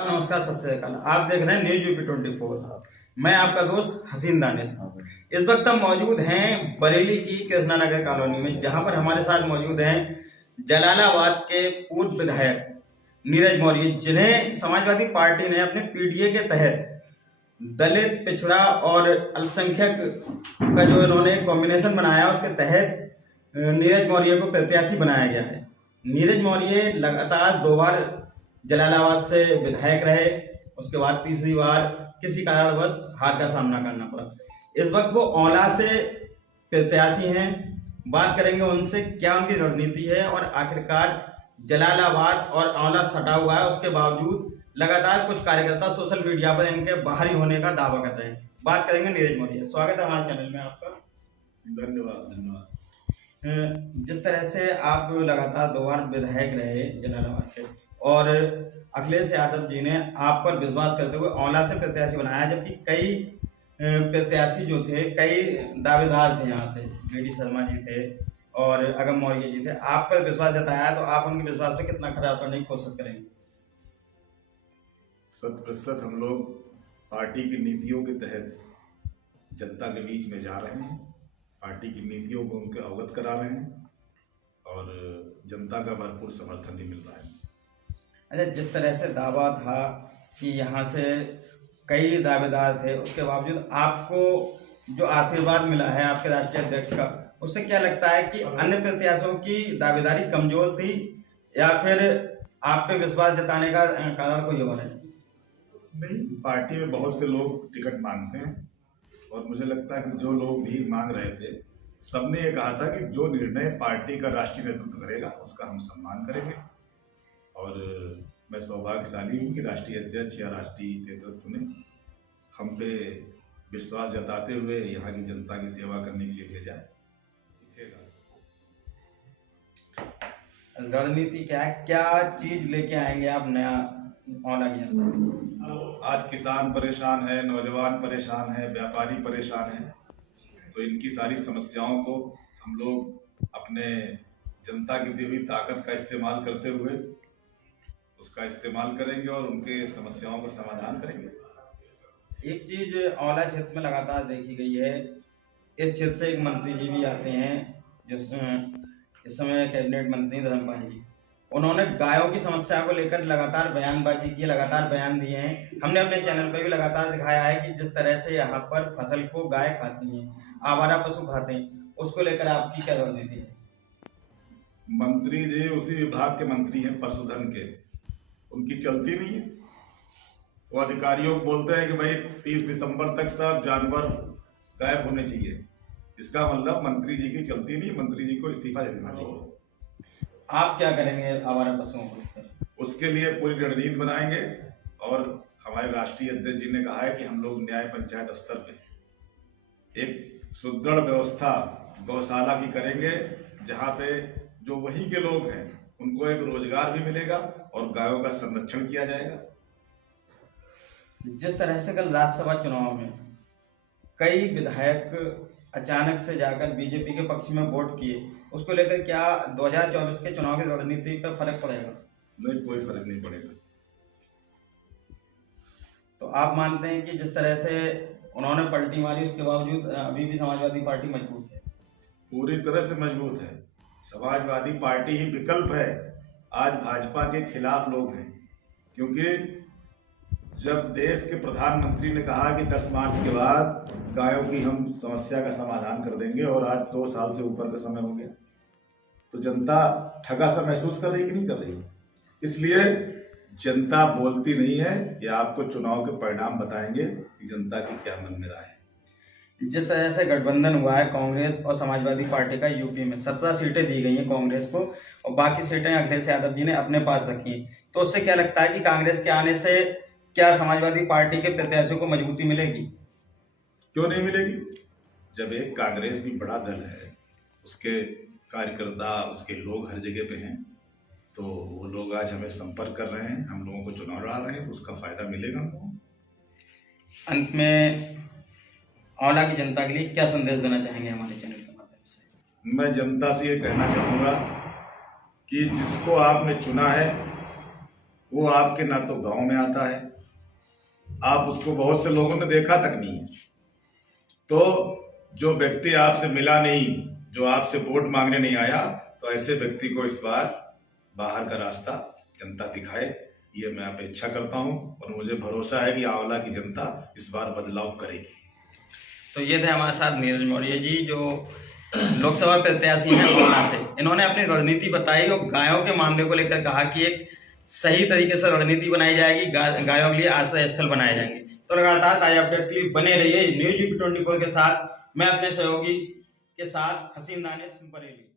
नमस्कार, सत श्री अकाल। आप देख रहे हैं न्यूज यूपी 24। मैं आपका दोस्त हसीन दानिश। इस वक्त हम मौजूद हैं बरेली की कृष्णा नगर कॉलोनी में, जहां पर हमारे साथ मौजूद हैं जलालाबाद के पूर्व विधायक नीरज मौर्य, जिन्हें समाजवादी पार्टी ने अपने पीडीए के तहत दलित, पिछड़ा और अल्पसंख्यक का जो इन्होंने कॉम्बिनेशन बनाया, उसके तहत नीरज मौर्य को प्रत्याशी बनाया गया है। नीरज मौर्य लगातार 2 बार जलालाबाद से विधायक रहे, उसके बाद तीसरी बार किसी कारणवश हार का सामना करना पड़ा। इस वक्त वो औला से प्रत्याशी हैं। बात करेंगे उनसे, क्या उनकी रणनीति है और आखिरकार जलालाबाद और औला सटा हुआ है, उसके बावजूद लगातार कुछ कार्यकर्ता सोशल मीडिया पर इनके बाहरी होने का दावा कर रहे हैं। बात करेंगे नीरज मौर्य। स्वागत है हमारे चैनल में आपका। धन्यवाद। जिस तरह से आप लगातार 2 बार विधायक रहे जलालाबाद से, और अखिलेश यादव जी ने आप पर विश्वास करते हुए औला से प्रत्याशी बनाया, जबकि कई प्रत्याशी जो थे, कई दावेदार थे, यहाँ से लेडी शर्मा जी थे और अगम मौर्य जी थे, आप पर विश्वास जताया, तो आप उनके विश्वास पर कितना खरा उतरने की कोशिश करेंगे? 100% हम लोग पार्टी की नीतियों के तहत जनता के बीच में जा रहे हैं, पार्टी की नीतियों को उनके अवगत करा रहे हैं और जनता का भरपूर समर्थन भी मिल रहा है। अच्छा, जिस तरह से दावा था कि यहाँ से कई दावेदार थे, उसके बावजूद आपको जो आशीर्वाद मिला है आपके राष्ट्रीय अध्यक्ष का, उससे क्या लगता है कि अन्य प्रत्याशियों की दावेदारी कमजोर थी या फिर आप पे विश्वास जताने का कारण कोई और है? नहीं, पार्टी में बहुत से लोग टिकट मांगते हैं और मुझे लगता है कि जो लोग भी मांग रहे थे, सबने ये कहा था कि जो निर्णय पार्टी का राष्ट्रीय नेतृत्व करेगा उसका हम सम्मान करेंगे। और मैं सौभाग्यशाली हूँ कि राष्ट्रीय अध्यक्ष या राष्ट्रीय नेतृत्व ने हम पे विश्वास जताते हुए यहाँ की जनता की सेवा करने के लिए भेजा है। रणनीति क्या है, क्या चीज लेके आएंगे आप नया औला की जनता? आज किसान परेशान है, नौजवान परेशान है, व्यापारी परेशान है, तो इनकी सारी समस्याओं को हम लोग अपने जनता की दी हुई ताकत का इस्तेमाल करते हुए उसका इस्तेमाल करेंगे और उनके समस्याओं का समाधान करेंगे। एक चीज औला क्षेत्र में लगातार देखी गई है, इस क्षेत्र से एक मंत्री जी भी आते हैं, जिसमें इस समय कैबिनेट मंत्री धर्मपाल जी, उन्होंने गायों की समस्या को लेकर लगातार बयानबाजी की, लगातार बयान दिए हैं। हमने अपने चैनल पर भी लगातार दिखाया है कि जिस तरह से यहाँ पर फसल को गाय खाती हैं, आवारा पशु खाते हैं, उसको लेकर आपकी क्या रणनीति है? मंत्री जी उसी विभाग के मंत्री हैं, पशुधन के, उनकी चलती नहीं है। वो अधिकारियों को बोलते हैं कि भाई 30 दिसंबर तक सब जानवर गायब होने चाहिए। इसका मतलब मंत्री जी की चलती नहीं, मंत्री जी को इस्तीफा दे देना चाहिए। आप क्या करेंगे आवारा पशुओं को? उसके लिए पूरी रणनीति बनाएंगे और हमारे राष्ट्रीय अध्यक्ष जी ने कहा है कि हम लोग न्याय पंचायत स्तर पे एक सुदृढ़ व्यवस्था गौशाला की करेंगे, जहाँ पे जो वहीं के लोग हैं उनको एक रोजगार भी मिलेगा और गायों का संरक्षण किया जाएगा। जिस तरह से कल राज्यसभा चुनाव में कई विधायक अचानक से जाकर बीजेपी के पक्ष में वोट किए, उसको लेकर क्या 2024 के चुनाव की रणनीति पर फर्क पड़ेगा? नहीं, कोई फर्क नहीं पड़ेगा। तो आप मानते हैं कि जिस तरह से उन्होंने पलटी मारी, उसके बावजूद अभी भी समाजवादी पार्टी मजबूत है? पूरी तरह से मजबूत है। समाजवादी पार्टी ही विकल्प है। आज भाजपा के खिलाफ लोग हैं, क्योंकि जब देश के प्रधानमंत्री ने कहा कि 10 मार्च के बाद गायों की हम समस्या का समाधान कर देंगे, और आज 2 साल से ऊपर का समय हो गया, तो जनता ठगा सा महसूस कर रही कि नहीं कर रही? इसलिए जनता बोलती नहीं है, ये आपको चुनाव के परिणाम बताएंगे कि जनता की क्या मन में राय है। जिस तरह से गठबंधन हुआ है कांग्रेस और समाजवादी पार्टी का, यूपी में 17 सीटें दी गई हैं कांग्रेस को और बाकी सीटें अखिलेश यादव जी ने अपने पास रखी हैं, तो उससे क्या लगता है कि कांग्रेस के आने से क्या समाजवादी पार्टी के प्रत्याशियों को मजबूती मिलेगी? क्यों नहीं मिलेगी? जब एक कांग्रेस भी बड़ा दल है, उसके कार्यकर्ता, उसके लोग हर जगह पे हैं, तो वो लोग आज हमें संपर्क कर रहे हैं, हम लोगों को चुनाव लड़ा रहे हैं, तो उसका फायदा मिलेगा हमको। अंत में औला की जनता के लिए क्या संदेश देना चाहेंगे हमारे चैनल के माध्यम से? मैं जनता से ये कहना चाहूँगा कि जिसको आपने चुना है वो आपके ना तो गांव में आता है, आप उसको बहुत से लोगों ने देखा तक नहीं है। तो जो व्यक्ति आपसे मिला नहीं, जो आपसे वोट मांगने नहीं आया, तो ऐसे व्यक्ति को इस बार बाहर का रास्ता जनता दिखाए, ये मैं अपेक्षा करता हूं और मुझे भरोसा है कि आंवला की जनता इस बार बदलाव करेगी। तो ये थे हमारे साथ नीरज मौर्य जी, जो लोकसभा प्रत्याशी हैं आंवला से। इन्होंने अपनी रणनीति बताई और गायों के मामले को लेकर कहा कि एक सही तरीके से रणनीति बनाई जाएगी, गायों के लिए आश्रय स्थल बनाए जाएंगे। तो लगातार ताजा अपडेट के लिए बने रहिए न्यूज यूपी 24 के साथ। मैं अपने सहयोगी के साथ हसीन दानिश, बरेली।